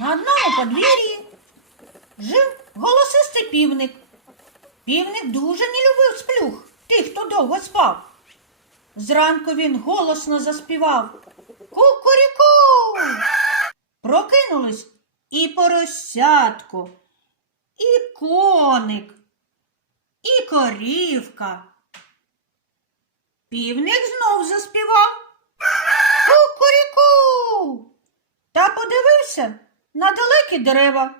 На одному подвір'ї жив голосистий півник. Півник дуже не любив сплюх, тих, хто довго спав. Зранку він голосно заспівав Кукуріку. Прокинулись і поросятко, і коник, і корівка. Півник знов заспівав Кукуріку. Та подивився на далекі дерева.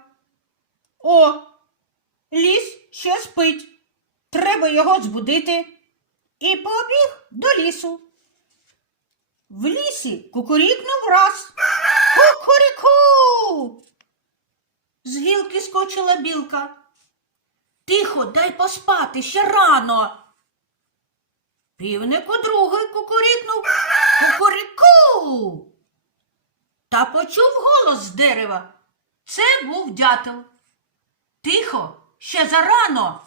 О, ліс ще спить. Треба його збудити. І побіг до лісу. В лісі кукурікнув раз. Кукуріку. З гілки скочила білка. Тихо, дай поспати ще рано. Півник удруге кукурікнув. Кукуріку. Та почув голос з дерева. Це був дятел. Тихо, ще зарано.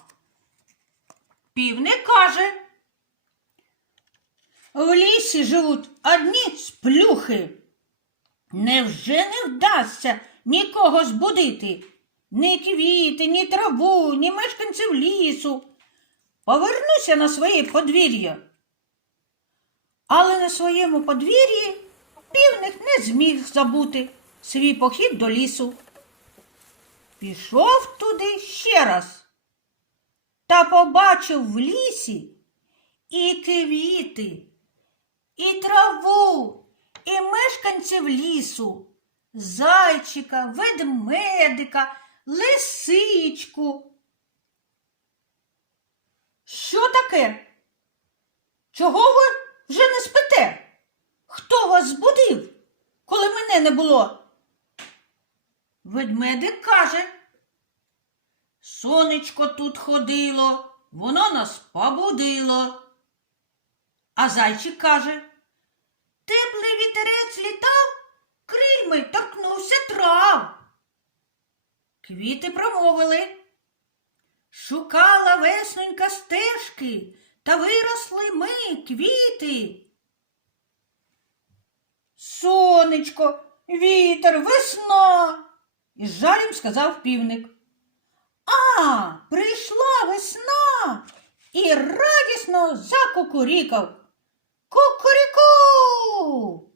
Півник каже. В лісі живуть одні сплюхи. Невже не вдасться нікого збудити? Ні квіти, ні траву, ні мешканців лісу. Повернуся на своє подвір'я. Але на своєму подвір'ї півник не зміг забути свій похід до лісу. Пішов туди ще раз та побачив в лісі і квіти, і траву, і мешканців лісу, зайчика, ведмедика, лисичку. Що таке? Чого ви не було? Ведмедик каже. Сонечко тут ходило, воно нас побудило. А зайчик каже, теплий вітерець літав, крильми торкнувся трав. Квіти промовили. Шукала весненька стежки, та виросли ми квіти. Сонечко, вітер, весна. із жалем сказав півник. А, прийшла весна і радісно закукурікав. Кукуріку.